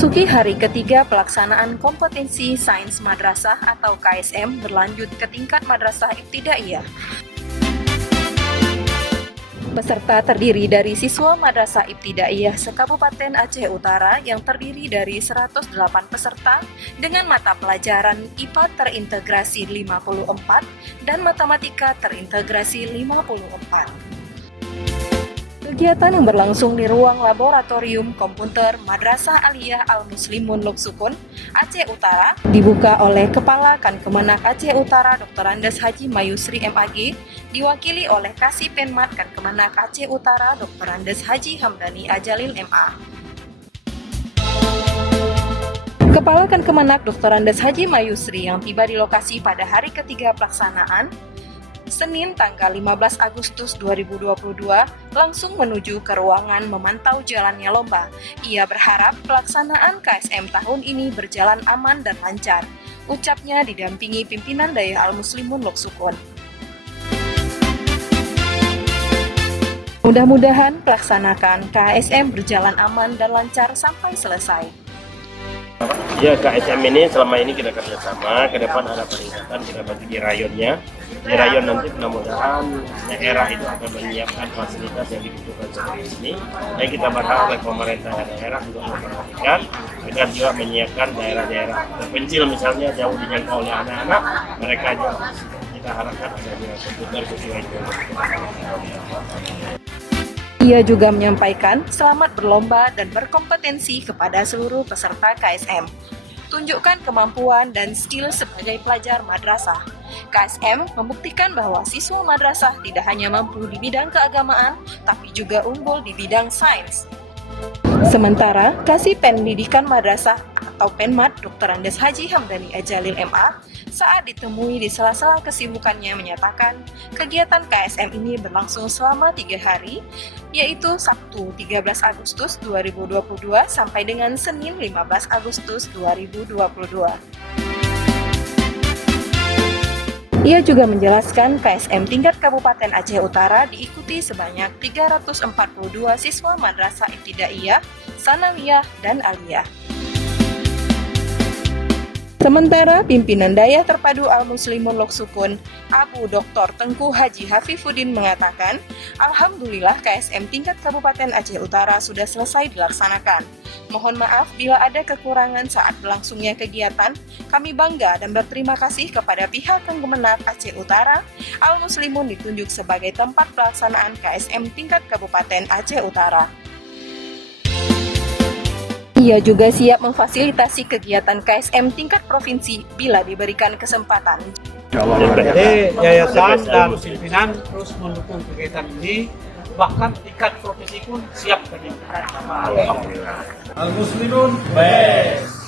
Memasuki hari ketiga pelaksanaan kompetensi Sains Madrasah atau KSM berlanjut ke tingkat Madrasah Ibtidaiyah. Peserta terdiri dari siswa Madrasah Ibtidaiyah se-Kabupaten Aceh Utara yang terdiri dari 108 peserta dengan mata pelajaran IPA terintegrasi 54 dan Matematika terintegrasi 54. Kegiatan yang berlangsung di ruang laboratorium komputer Madrasah Aliyah Al-Muslimun Lok Sukun, Aceh Utara, dibuka oleh Kepala Kankemenak Aceh Utara Dr. Andes Haji Mayusri MAG, diwakili oleh Kasih Penmat Kankemenak Aceh Utara Dr. Andes Haji Hamdani Ajalil MA. Kepala Kankemenak Dr. Andes Haji Mayusri yang tiba di lokasi pada hari ketiga pelaksanaan, Senin tanggal 15 Agustus 2022 langsung menuju ke ruangan memantau jalannya lomba. Ia berharap pelaksanaan KSM tahun ini berjalan aman dan lancar. Ucapnya didampingi pimpinan Daya Al-Muslimun Lok Sukun. Mudah-mudahan pelaksanaan KSM berjalan aman dan lancar sampai selesai. Ya, KSM ini selama ini kita kerjasama, ke depan ada peningkatan, kita bagi di rayonnya. Di rayon nanti mudah-mudahan daerah itu akan menyiapkan fasilitas yang dibutuhkan seperti ini. Dan kita berharap oleh pemerintah daerah juga memperhatikan agar juga menyiapkan daerah-daerah terpencil misalnya jauh dijangkau oleh anak-anak, mereka juga kita harapkan ada komputer sesuai dengan. Ia juga menyampaikan selamat berlomba dan berkompetensi kepada seluruh peserta KSM. Tunjukkan kemampuan dan skill sebagai pelajar madrasah. KSM membuktikan bahwa siswa madrasah tidak hanya mampu di bidang keagamaan, tapi juga unggul di bidang sains. Sementara, Kasih Pendidikan Madrasah atau Penmat Dr. Andes Haji Hamdani Ajalil MA saat ditemui di sela-sela kesibukannya menyatakan kegiatan KSM ini berlangsung selama 3 hari, yaitu Sabtu 13 Agustus 2022 sampai dengan Senin 15 Agustus 2022. Ia juga menjelaskan KSM tingkat Kabupaten Aceh Utara diikuti sebanyak 342 siswa Madrasah Ibtidaiyah, Sanawiyah, dan Aliyah. Sementara pimpinan Daya Terpadu Al-Muslimun Lok Sukun, Abu Dr. Tengku Haji Hafifuddin mengatakan, Alhamdulillah KSM tingkat Kabupaten Aceh Utara sudah selesai dilaksanakan. Mohon maaf bila ada kekurangan saat berlangsungnya kegiatan. Kami bangga dan berterima kasih kepada pihak Kemenak Aceh Utara. Al-Muslimun ditunjuk sebagai tempat pelaksanaan KSM tingkat Kabupaten Aceh Utara. Ia juga siap memfasilitasi kegiatan KSM tingkat provinsi bila diberikan kesempatan. Jadi yayasan dan pimpinan terus mendukung kegiatan ini, bahkan tingkat provinsi pun siap bagi. Al-Muslimun best.